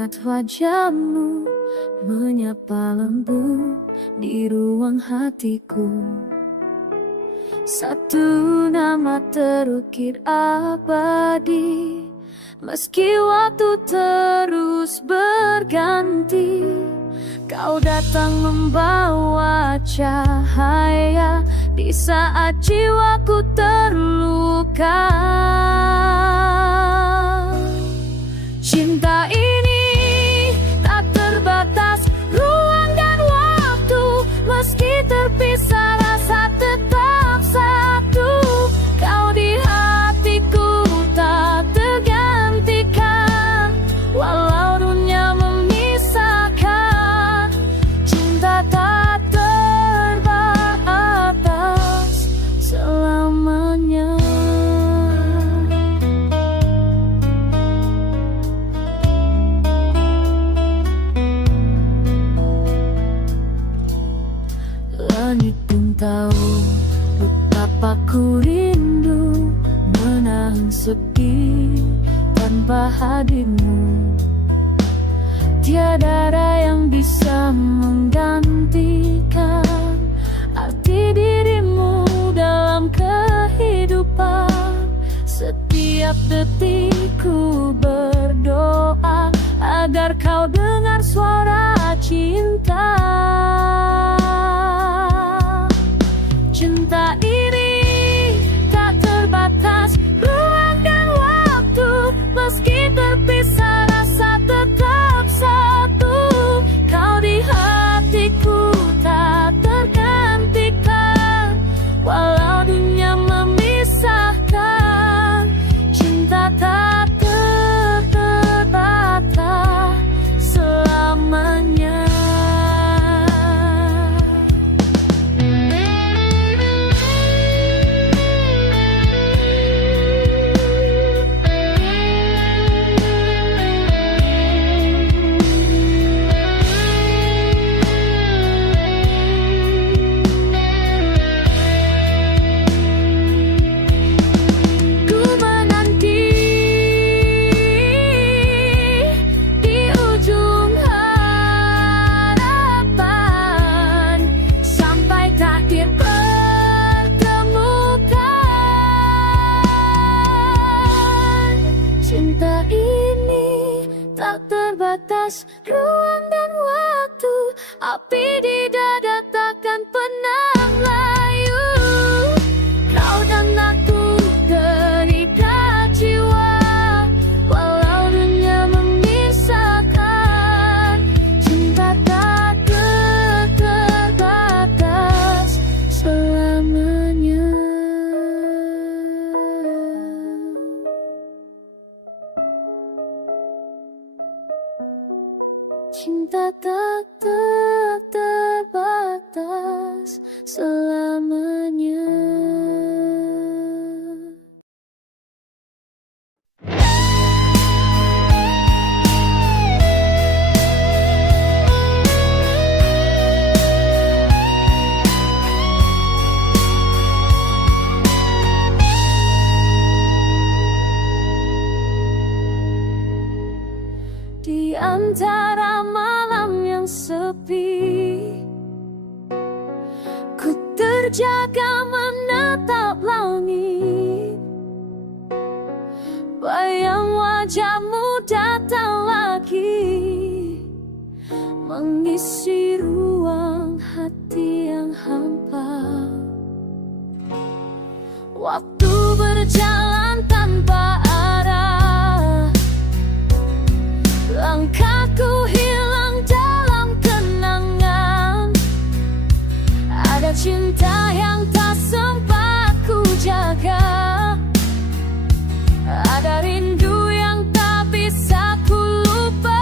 ingat wajahmu menyapa lembut di ruang hatiku. Satu nama terukir abadi, meski waktu terus berganti. Kau datang membawa cahaya di saat jiwaku terluka. Cinta ini tak terbatas ruang dan waktu, meski terpisah rasa tetap satu. Kau di hatiku tak tergantikan, walau dunia memisahkan. Cinta tak terbatas selamanya. Langit pun tahu betapa ku rindu menahan sepi tanpa hadirmu. Tiada yang bisa menggantikan arti dirimu dalam kehidupan. Setiap detikku berdoa agar kau dengar suara cinta. Cinta ini tak terbatas ruang dan waktu, meski terpisah rasa tetap satu. Kau di hatiku tak tergantikan, walau dunia memisahkan. Cinta tak terbatas selamanya. Cinta ini tak terbatas ruang dan waktu, api di dada takkan pernah layu. Kau dan aku terikat jiwa, walau dunia memisahkan. Cinta tak terbatas selamanya. Cinta tak terbatas selamanya. Di antara malam yang sepi, ku terjaga menatap langit. Bayang wajahmu datang lagi, mengisi ruang hati yang hampa. Waktu berjalan tanpa arah, langkahku hilang dalam kenangan. Ada cinta yang tak sempat ku jaga, ada rindu yang tak bisa ku lupa.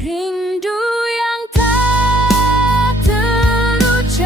Rindu yang tak terucap,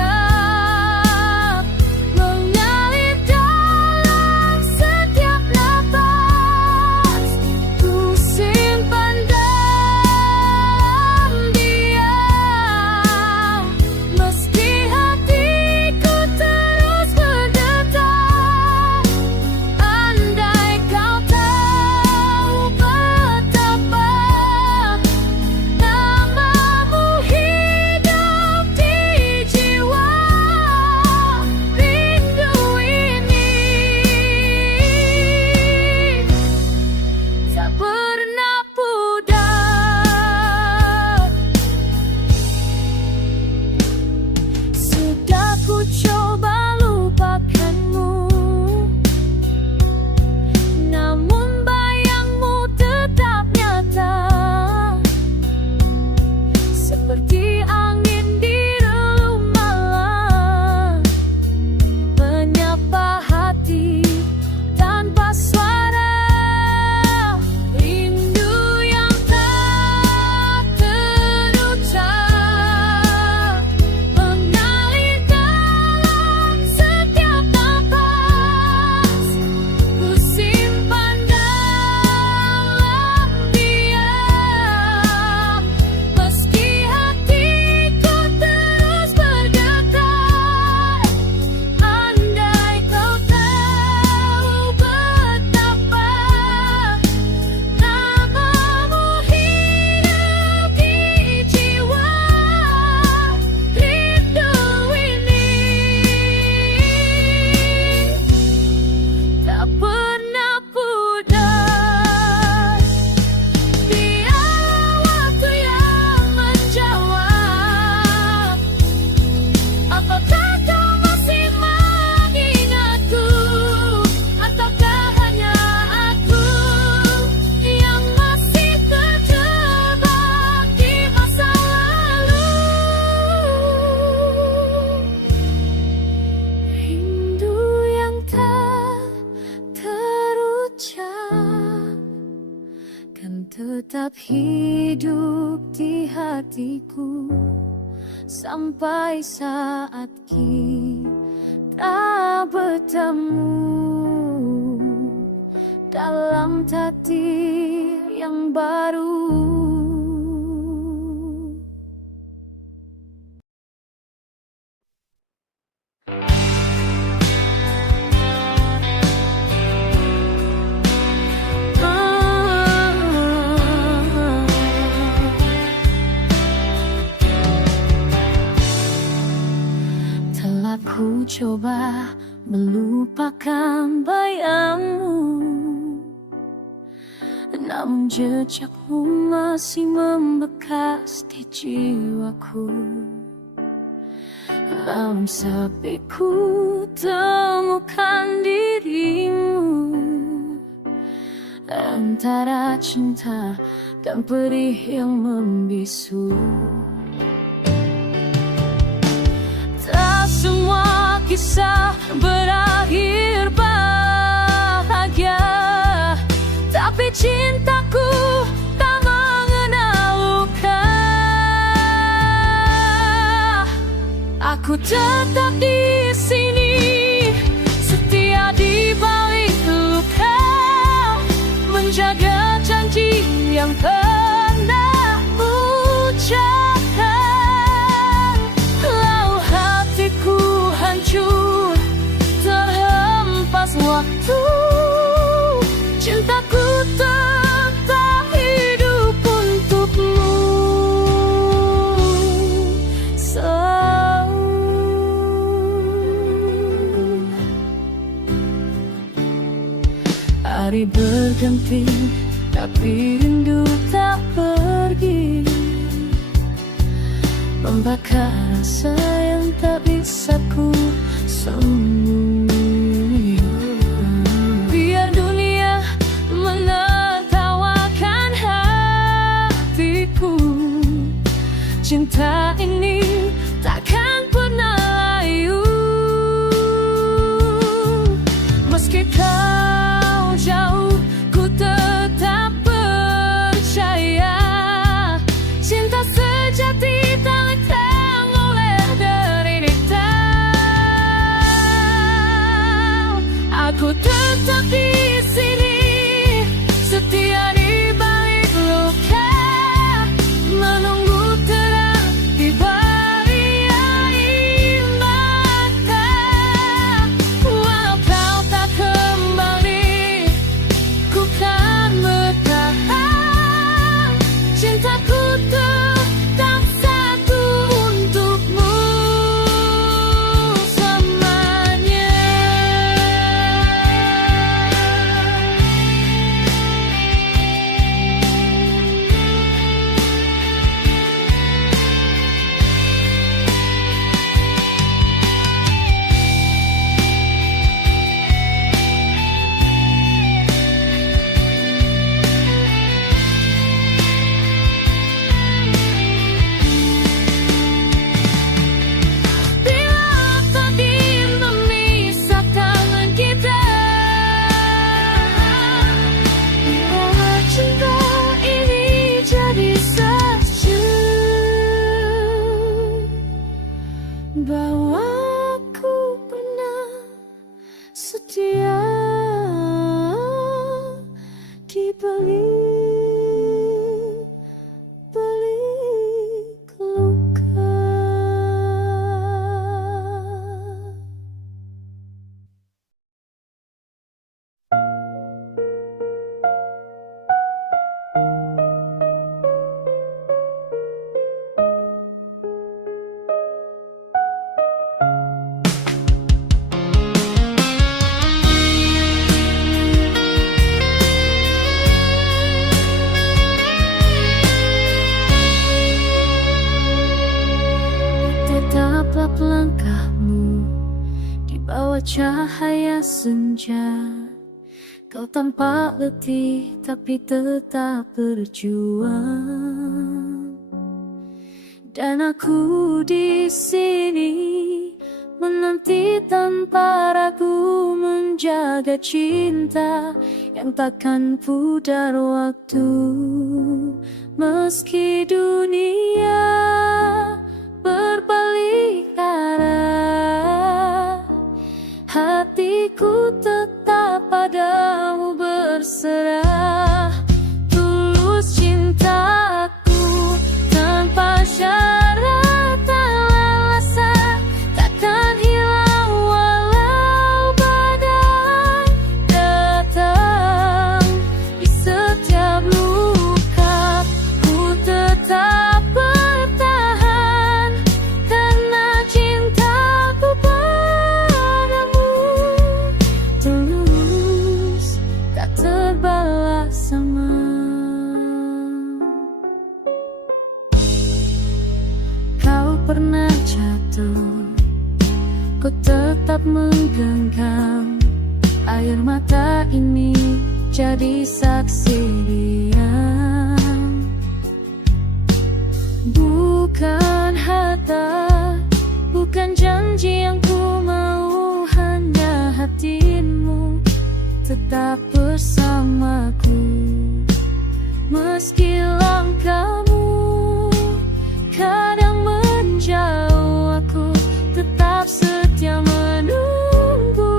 tetap hidup di hatiku sampai saat kita bertemu dalam takdir yang baru. Telah ku coba melupakan bayangmu, namun jejakmu masih membekas di jiwaku. Dalam sepiku temukan dirimu, antara cinta dan perih yang membisu. Tak semua kisah berakhir bahagia, tapi cintaku tak mengenal luka. Aku tetap di sini, setia di balik luka, menjaga janji yang pernah ucapkan. Lalu hatiku hancur, terhempas waktu. Cintaku tetap hidup untukmu selalu. Hari berganti, tapi rindu tak pergi, membakar rasa yang tak bisa ku sembunyi. Biar dunia menertawakan hatiku, cinta ini takkan pernah layu. Meski kau jauh, ku tetap percaya, cinta sejati tak lekang oleh derita. Aku tetap di sini, setia di balik luka, menunggu terang di balik air mata. Walau kau tak kembali, ku kan bertahan. Cintaku tetap satu untukmu selamanya. Bila takdir memisah tangan kita, biarlah cinta ini jadi saksi bahwa aku pernah setia di balik luka. Tetaplah langkahmu di bawah cahaya senja. Kau tampak letih tapi tetap berjuang. Dan aku di sini menanti tanpa ragu, menjaga cinta yang takkan pudar waktu. Meski dunia berbalik arah, hatiku tetap padamu berserah. Tulus cintaku tanpa syarat dan alasan, takkan hilang walau badai datang. Di setiap luka ku tetap bertahan, karena cintaku padamu tulus, tak terbalas sama. Kau pernah jatuh, ku tetap menggenggam air mata ini jadi saksi diam. Bukan harta, bukan janji yang ku mau, hanya hatimu tetap bersamaku. Meski langkahmu kadang menjauh, aku tetap setia menunggu.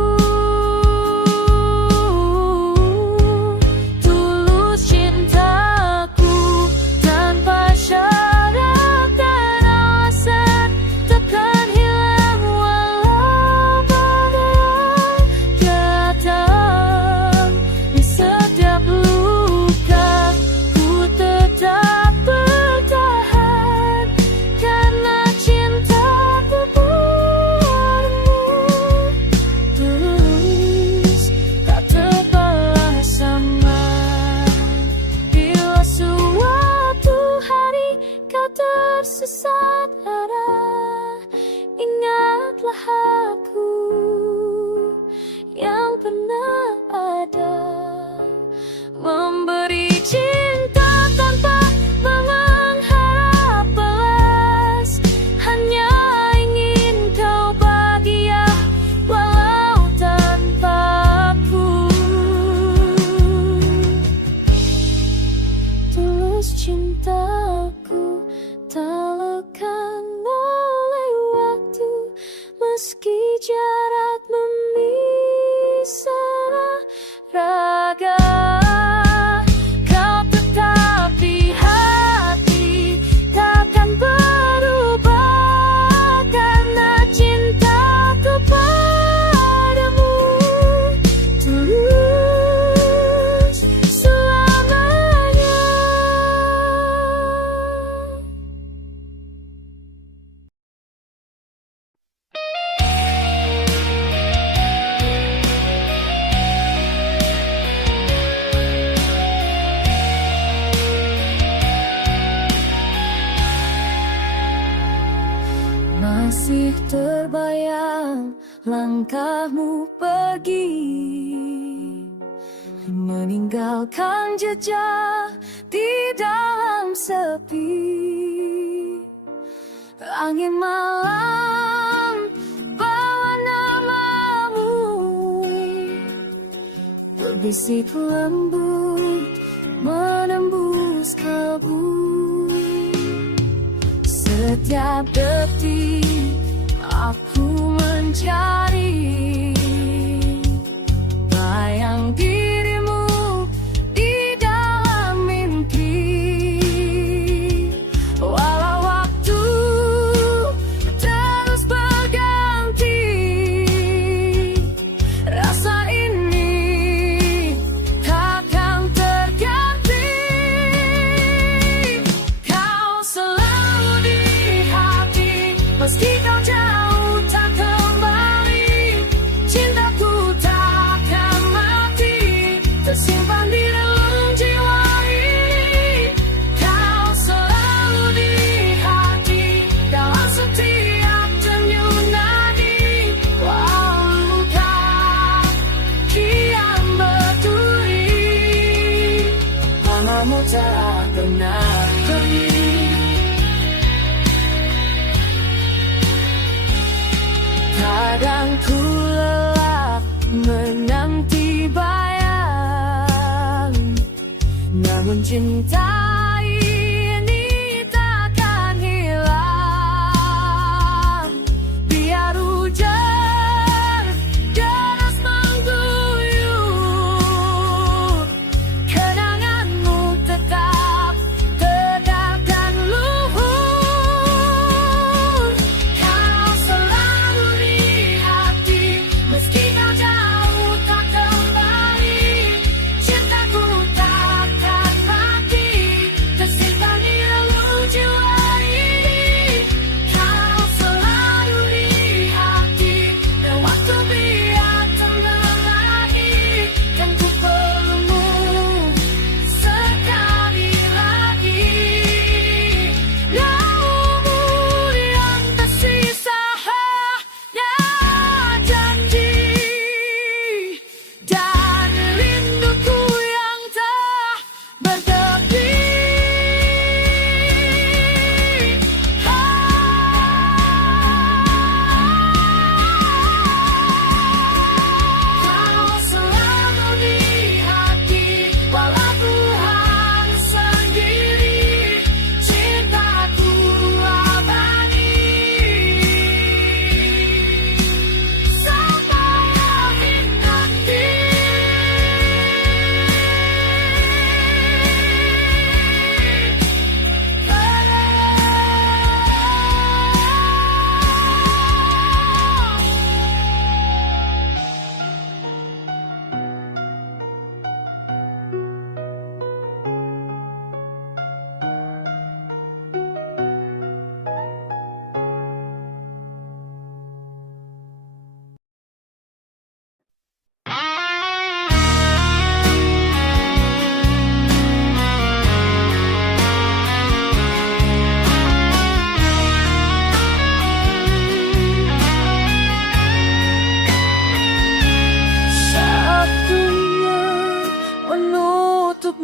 Tulus cintaku tanpa syarat dan alasan, takkan hilang walau badai datang. Di setiap luka ku tetap bertahan, karena cintaku padamu tulus, tak terbalas sama. Bila suatu hari kau tersesat arah, ingatlah aku yang pernah ada, memberi cinta tanpa mengharap balas, hanya ingin kau bahagia walau tanpa aku. Tulus cintaku tak lekang oleh waktu, meski jarak memisah raga. Kau tetap di hati, takkan berubah, karena cintaku padamu tulus selamanya. Masih terbayang langkahmu pergi, meninggalkan jejak di dalam sepi. Angin malam bawa namamu, berbisik lembut menembus kalbu. Setiap detik aku mencari bayang dirimu di dalam mimpi. Walau waktu terus berganti, rasa ini takkan terganti. Kau selalu di hati, meski kau jauh tak kembali. Cintaku takkan mati, tersimpan di dalam jiwa ini. Kau selalu di hati, dalam setiap denyut nadi. Walau luka kian berduri, namamu tak pernah pergi. Kadang ku lelah menanti bayang, namun cintai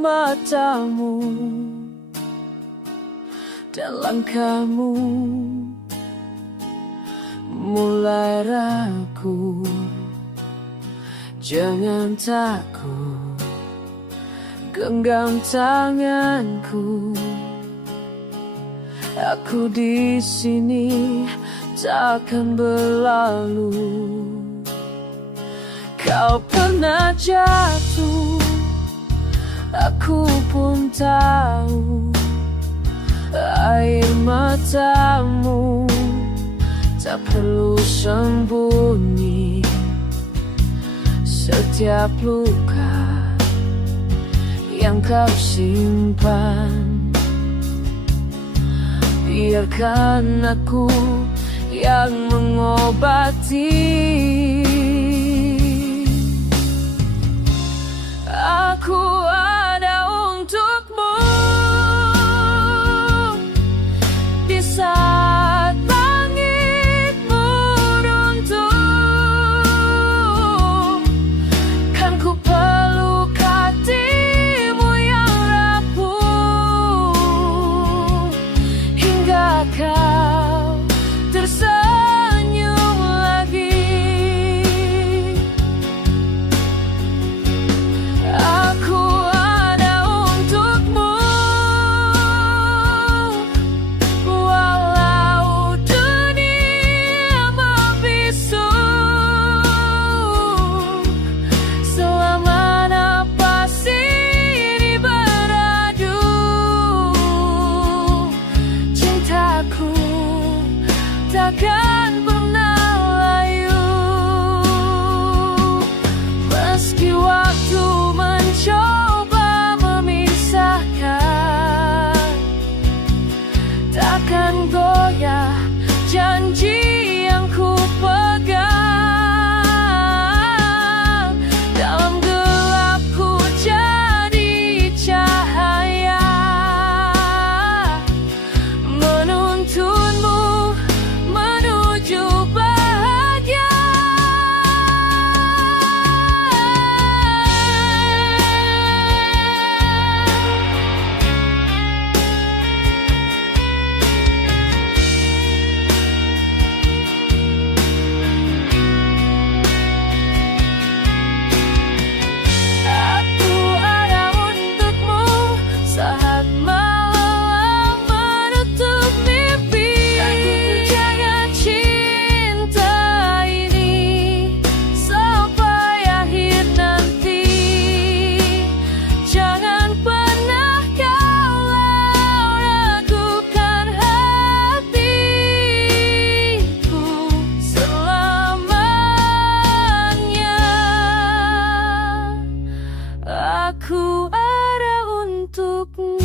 matamu dan langkahmu mulai ragu. Jangan takut, genggam tanganku. Aku di sini takkan berlalu. Kau pernah jatuh, aku pun tahu. Air matamu tak perlu sembunyi. Setiap luka yang kau simpan, biarkan aku yang mengobati. Aku ada untukmu di saat langitmu runtuh. Kan ku peluk hatimu yang rapuh hingga kau tersenyum lagi. Aku ada untukmu walau dunia membisu. Selama napas ini beradu, cintaku takkan pernah layu. Meski waktu mencoba memisahkan, takkan goyah janji yang ku pegang. Dalam gelap ku jadi cahaya, menuntunmu menuju bahagia. Aku ada untukmu saat malam menutup mimpi. Jaga cinta ini sampai akhir nanti. Jangan pernah kau ragukan hatiku selamanya. Aku ada untukmu.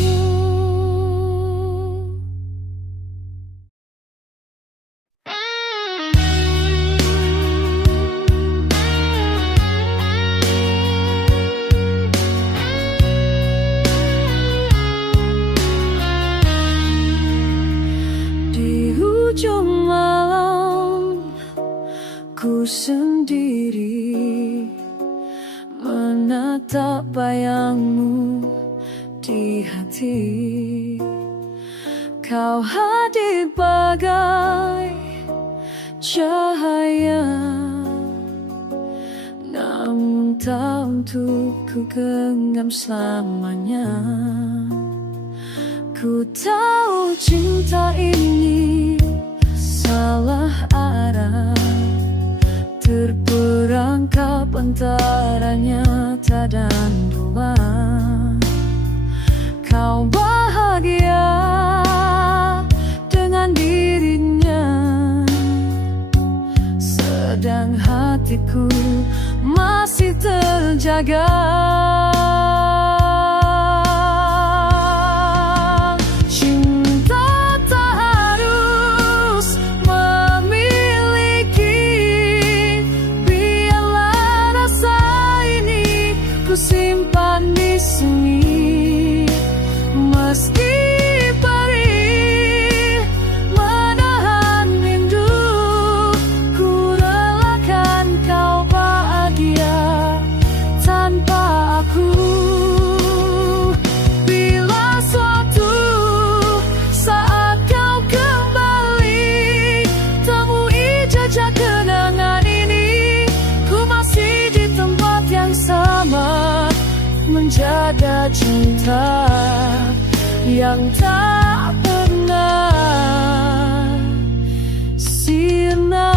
Di ujung malam ku sendiri menatap bayangmu di hati. Kau hadir bagai cahaya, namun tak untuk ku genggam selamanya. Ku tahu cinta ini salah arah, terperangkap antara nyata dan dua. Kau bahagia dengan dirinya, sedang hatiku masih terjaga. Cinta tak harus memiliki, biarlah rasa ini ku simpan di sini. Meski perih menahan rindu, ku relakan kau bahagia tanpa aku. menjaga cinta yang tak pernah sirna.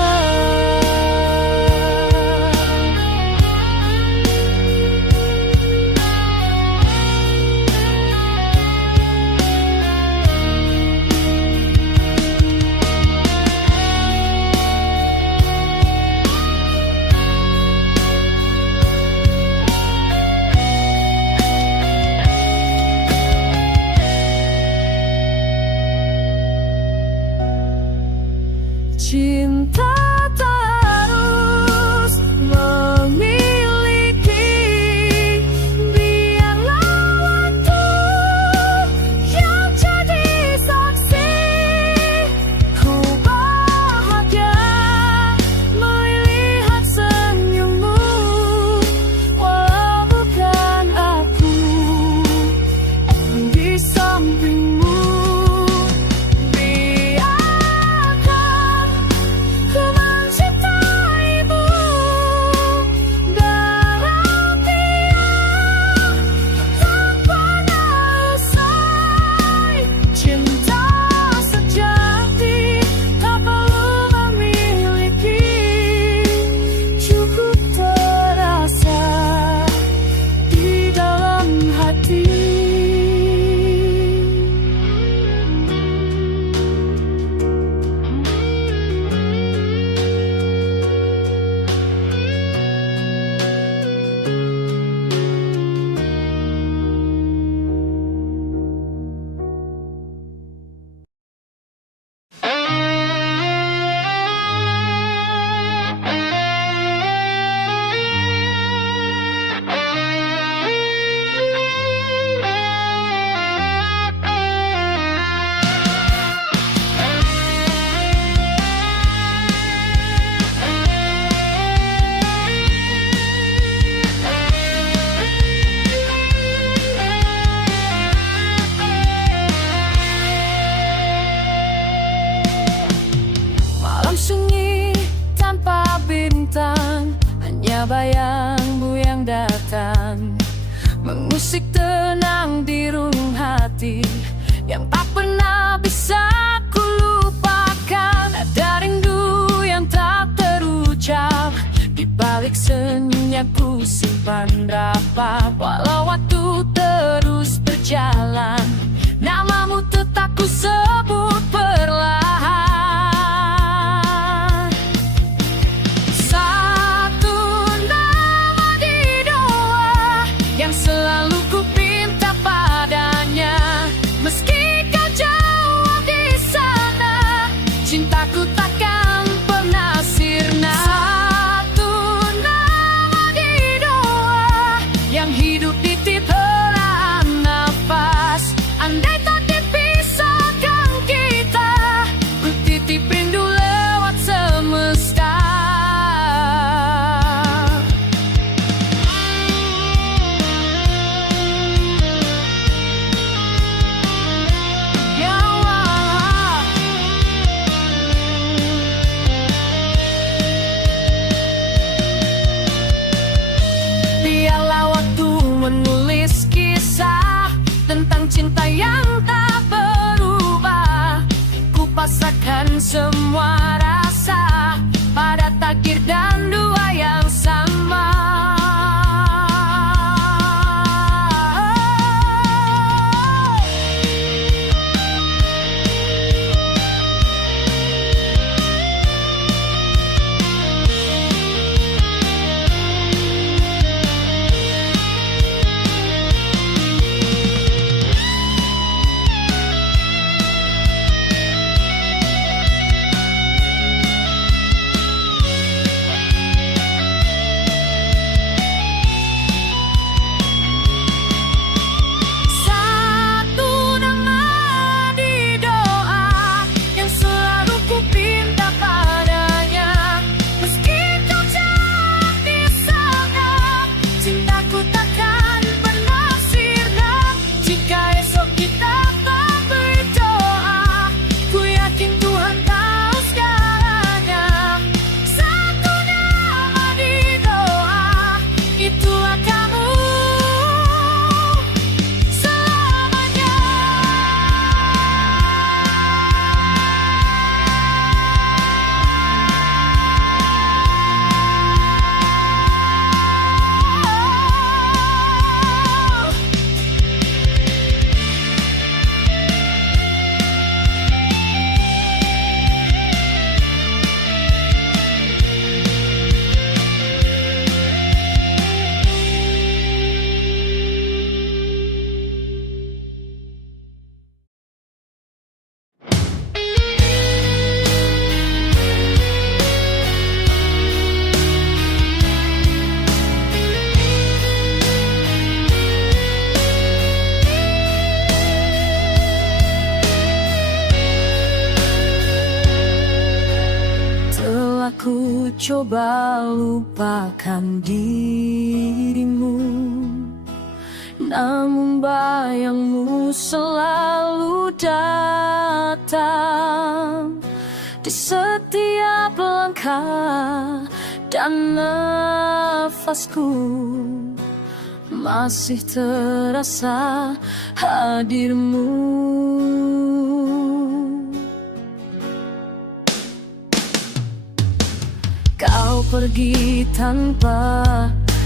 Cinta tak harus memiliki, biarlah waktu yang jadi saksi. Ku bahagia melihat senyummu, walau bukan aku di sampingmu. Sunyi tanpa bintang, hanya bayangmu yang datang, mengusik tenang di relung hati yang tak pernah bisa ku lupakan. Ada rindu yang tak terucap di balik senyum yang ku simpan rapat. Walau waktu terus berjalan, namamu tetap ku sebut perlahan. Selalu ku pinta padanya, meski kau jauh di sana, cintaku takkan pernah sirna. Satu nama di doa yang hidup di titik helaan nafas. Andai tak dipisahkan kita, ku titip rindu lewat semesta. Menulis kisah tentang cinta yang tak berubah. Ku pasrahkan semua rasa pada takdir dan dua yang sama. coba lupakan dirimu, namun bayangmu selalu datang di setiap langkah dan nafasku. Masih terasa hadirmu. Kau pergi tanpa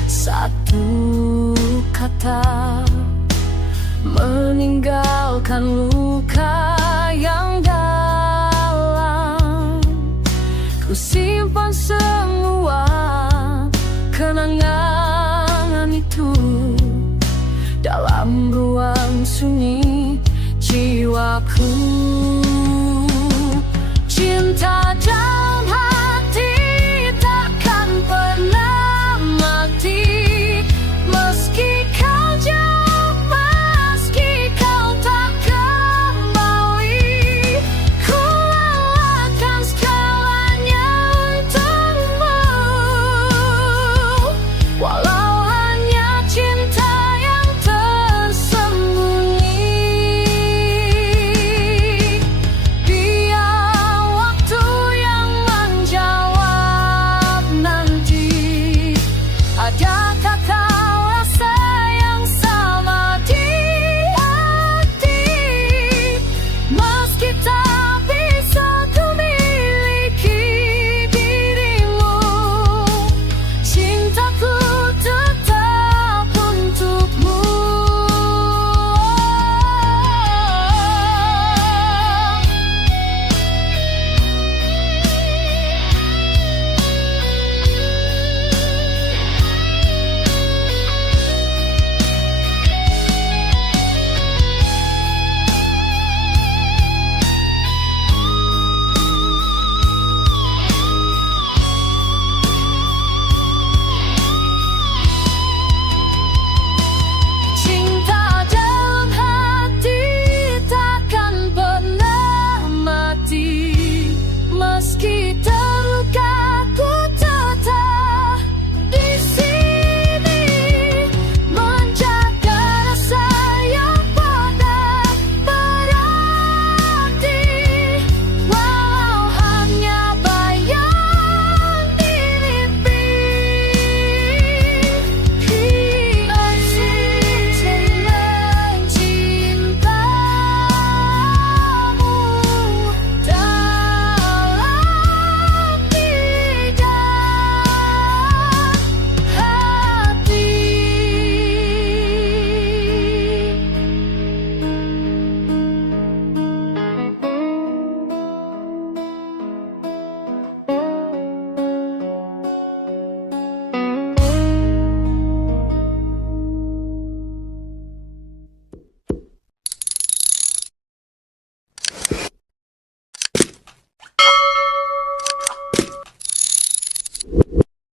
satu kata, meninggalkan luka yang dalam. Ku simpan semua kenangan itu dalam ruang sunyi jiwaku.